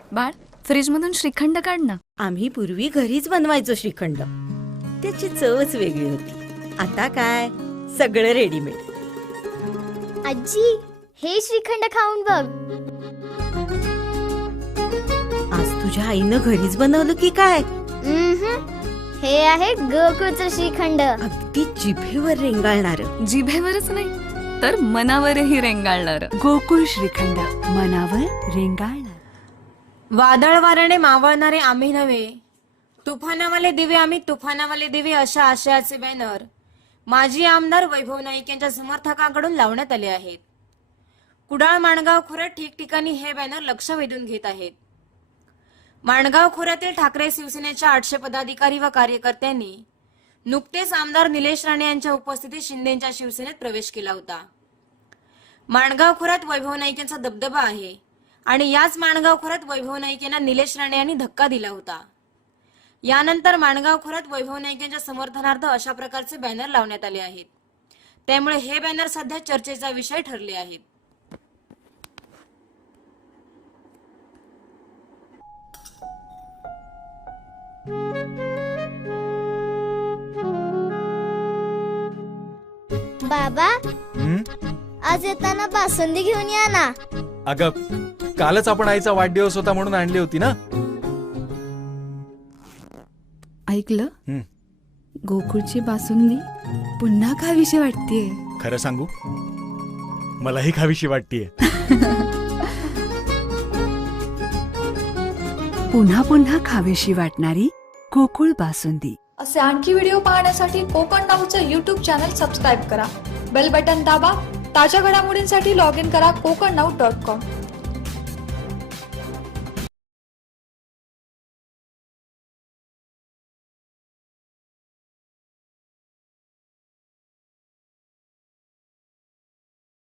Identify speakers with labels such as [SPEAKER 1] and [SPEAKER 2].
[SPEAKER 1] बाळ, फ्रीज मधून श्रीखंड काढ ना.
[SPEAKER 2] आम्ही पूर्वी घरीच बनवायचो श्रीखंड. त्याची चवच वेगळी होती. आता काय सगळं रेडीमेड.
[SPEAKER 3] आजी, हे श्रीखंड खाऊन बघ.
[SPEAKER 2] आज तुझ्या आईनं घरीच बनवलं की काय?
[SPEAKER 3] हे आहे गोकुळचं श्रीखंड.
[SPEAKER 2] अगदी जिभेवर रेंगाळणार.
[SPEAKER 1] जिभेवरच नाही तर मनावरही रेंगाळणार.
[SPEAKER 4] गोकुळ श्रीखंड, मनावर रेंगाळणार.
[SPEAKER 5] वादळ वाऱ्याने मावळणारे आम्ही नव्हे, तुफानावाले दिवे आम्ही तुफानावाले दिवे अशा आशयाचे बॅनर माजी आमदार वैभव नाईक यांच्या समर्थकांकडून लावण्यात आले आहेत. कुडाळ माणगाव खोऱ्यात ठिकठिकाणी हे बॅनर लक्ष वेधून घेत आहेत. माणगाव खोऱ्यातील ठाकरे शिवसेनेच्या 800 पदाधिकारी व कार्यकर्त्यांनी नुकतेच आमदार निलेश राणे यांच्या उपस्थितीत शिंदेच्या शिवसेनेत प्रवेश केला होता. माणगाव खोऱ्यात वैभव नाईक यांचा दबदबा आहे आणि याच माणगाव खोऱ्यात वैभव नाईक यांना निलेश राणे यांनी धक्का दिला होता. यानंतर माणगाव खोऱ्यात वैभव नाईक यांच्या समर्थनार्थ अशा प्रकारचे बॅनर लावण्यात आले आहेत. त्यामुळे हे बॅनर सध्या चर्चेचा विषय ठरले आहेत.
[SPEAKER 3] बाबा, आज येताना बासुंदी घेऊन या ना.
[SPEAKER 6] अगं, कालच आपण आईचा वाढदिवस होता म्हणून आणली होती ना.
[SPEAKER 4] ऐकलं, गोकुळची बासुंदी पुन्हा खावीशी वाटतेय.
[SPEAKER 6] खरं सांगू, मलाही खावीशी वाटतेय.
[SPEAKER 4] पुन्हा पुन्हा खावीशी वाटणारी गोकुळ बासुंदी.
[SPEAKER 7] असे आणखी व्हिडिओ पाहण्यासाठी कोकण नाऊचं यूट्यूब चॅनल सबस्क्राईब करा. बेल बटन दाबा. ताज्या घडामोडींसाठी लॉग इन करा kokarnau.com.